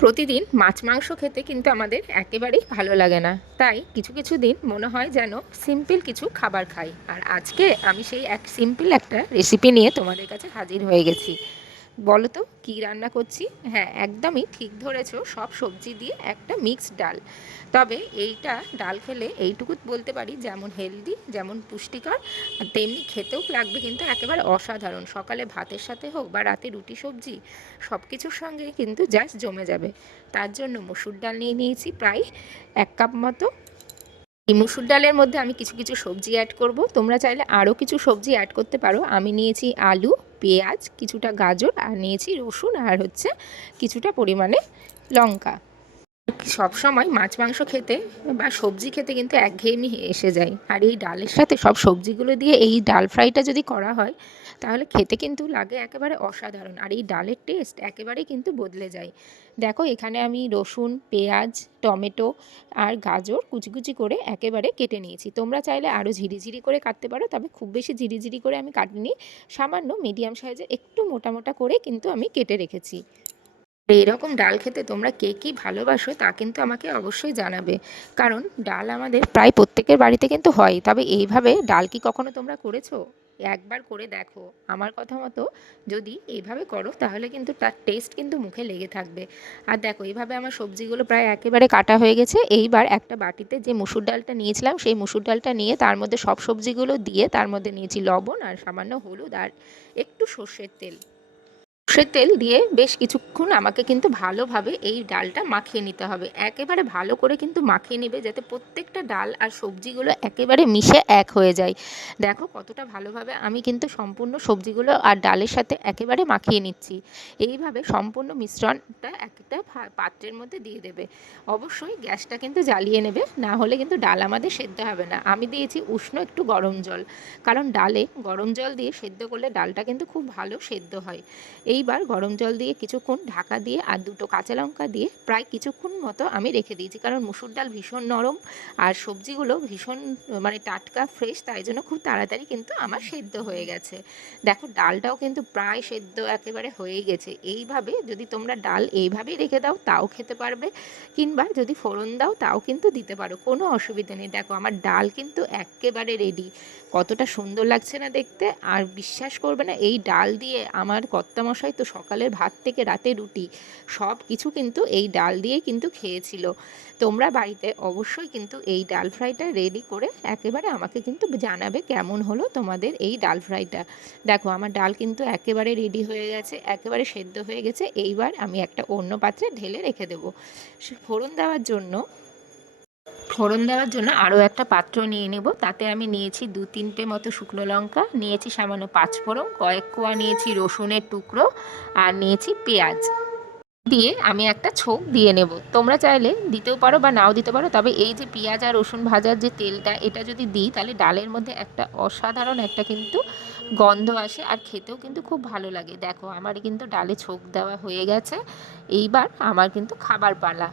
প্রতিদিন মাছ মাংস খেতে কিন্তু আমাদের একেবারেই ভালো লাগে না, তাই কিছু কিছু দিন মনে হয় যেন সিম্পল কিছু খাবার খাই। আর আজকে আমি সেই এক সিম্পল একটা রেসিপি নিয়ে তোমাদের কাছে হাজির হয়ে গেছি। বলো তো কী রান্না করছি? হ্যাঁ, একদমই ঠিক ধরেছো, সব সবজি দিয়ে একটা মিক্সড ডাল। তবে এইটা ডাল খেলে এইটুকু বলতে পারি, যেমন হেলদি, যেমন পুষ্টিকর, আর তেমনি খেতেও লাগবে কিন্তু একেবারে অসাধারণ। সকালে ভাতের সাথে হোক বা রাতে রুটি সবজি, সব কিছুর সঙ্গে কিন্তু জাস্ট জমে যাবে। তার জন্য মসুর ডাল নিয়ে নিয়েছি প্রায় 1 কাপ মতো। এই মসুর ডালের মধ্যে আমি কিছু কিছু সবজি অ্যাড করব, তোমরা চাইলে আরও কিছু সবজি অ্যাড করতে পারো। আমি নিয়েছি আলু, পেঁয়াজ, কিছুটা গাজর, আর নিয়েছি রসুন, আর হচ্ছে কিছুটা পরিমাণে লঙ্কা। সব সময় মাছ মাংস খেতে বা সবজি খেতে কিন্তু একঘেয়েমি এসে যায়, আর এই ডালের সাথে সব সবজিগুলো দিয়ে এই ডাল ফ্রাইটা যদি করা হয় তাহলে খেতে কিন্তু লাগে একেবারে অসাধারণ, আর এই ডালের টেস্ট একেবারেই কিন্তু বদলে যায়। দেখো, এখানে আমি রসুন, পেঁয়াজ, টমেটো আর গাজর কুচি কুচি করে একেবারে কেটে নিয়েছি। তোমরা চাইলে আরও ঝিরিঝিরি করে কাটতে পারো, তবে খুব বেশি ঝিরিঝিরি করে আমি কাটিনি। সামান্য মিডিয়াম সাইজে একটু মোটা মোটা করে কিন্তু আমি কেটে রেখেছি। এইরকম ডাল খেতে তোমরা কে কী ভালোবাসো তা কিন্তু আমাকে অবশ্যই জানাবে, কারণ ডাল আমাদের প্রায় প্রত্যেকের বাড়িতে কিন্তু হয়। তবে এইভাবে ডাল কি কখনো তোমরা করেছো? একবার করে দেখো। আমার কথা মতো যদি এইভাবে করো তাহলে কিন্তু তার টেস্ট কিন্তু মুখে লেগে থাকবে। আর দেখো, এইভাবে আমার সবজিগুলো প্রায় একেবারে কাটা হয়ে গেছে। এইবার একটা বাটিতে যে মুসুর ডালটা নিয়েছিলাম সেই মুসুর ডালটা নিয়ে তার মধ্যে সব সবজিগুলো দিয়ে তার মধ্যে নিয়েছি লবণ আর সামান্য হলুদ আর একটু সর্ষের তেল। সর্ষের তেল দিয়ে বেশ কিছুক্ষণ আমাকে কিন্তু ভালোভাবে এই ডালটা মাখিয়ে নিতে হবে। একেবারে ভালো করে কিন্তু মাখিয়ে নেবে, যাতে প্রত্যেকটা ডাল আর সবজিগুলো একেবারে মিশে এক হয়ে যায়। দেখো কতটা ভালোভাবে আমি কিন্তু সম্পূর্ণ সবজিগুলো আর ডালের সাথে একেবারে মাখিয়ে নিচ্ছি। এইভাবে সম্পূর্ণ মিশ্রণটা একটা পাত্রের মধ্যে দিয়ে দেবে। অবশ্যই গ্যাসটা কিন্তু জ্বালিয়ে নেবে, না হলে কিন্তু ডাল আমাদের সেদ্ধ হবে না। আমি দিয়েছি উষ্ণ একটু গরম জল, কারণ ডালে গরম জল দিয়ে সেদ্ধ করলে ডালটা কিন্তু খুব ভালো সেদ্ধ হয়। এইবার গরম জল দিয়ে কিছুক্ষণ ঢাকা দিয়ে আর দুটো কাঁচা লঙ্কা দিয়ে প্রায় কিছুক্ষণ মতো আমি রেখে দিয়েছি, কারণ মুসুর ডাল ভীষণ নরম আর সবজিগুলো ভীষণ মানে টাটকা ফ্রেশ, তাই জন্য খুব তাড়াতাড়ি কিন্তু আমার সেদ্ধ হয়ে গেছে। দেখো, ডালটাও কিন্তু প্রায় সেদ্ধ একেবারে হয়েই গেছে। এইভাবে যদি তোমরা ডাল এইভাবেই রেখে দাও তাও খেতে পারবে, কিংবা যদি ফোড়ন দাও তাও কিন্তু দিতে পারো, কোনো অসুবিধা নেই। দেখো, আমার ডাল কিন্তু একেবারে রেডি। কতটা সুন্দর লাগছে না দেখতে! আর বিশ্বাস করবে না, এই ডাল দিয়ে আমার কর্তামশাই তো সকালের ভাত থেকে রাতে রুটি সব কিছু কিন্তু এই ডাল দিয়েই কিন্তু খেয়েছিল। তোমরা বাড়িতে অবশ্যই কিন্তু এই ডাল ফ্রাইটা রেডি করে একেবারে আমাকে কিন্তু জানাবে কেমন হলো তোমাদের এই ডাল ফ্রাইটা। দেখো, আমার ডাল কিন্তু একেবারে রেডি হয়ে গেছে, একেবারে সেদ্ধ হয়ে গেছে। এইবার আমি একটা অন্য পাত্রে ঢেলে রেখে দেবো। ফোড়ন দেওয়ার জন্য আরও একটা পাত্র নিয়ে নেব। তাতে আমি নিয়েছি 2-3টে মতো শুকনো লঙ্কা, নিয়েছি সামান্য পাঁচফোড়ন, কয়েক কোয়া নিয়েছি রসুনের টুকরো, আর নিয়েছি পেঁয়াজ। দিয়ে আমি একটা ছোঁক দিয়ে নেব। তোমরা চাইলে দিতেও পারো বা নাও দিতে পারো, তবে এই যে পেঁয়াজ আর রসুন ভাজার যে তেলটা, এটা যদি দিই তাহলে ডালের মধ্যে একটা অসাধারণ একটা কিন্তু গন্ধ আসে, আর খেতেও কিন্তু খুব ভালো লাগে। দেখো, আমার কিন্তু ডালে ছোঁক দেওয়া হয়ে গেছে। এইবার আমার কিন্তু খাবার পালা।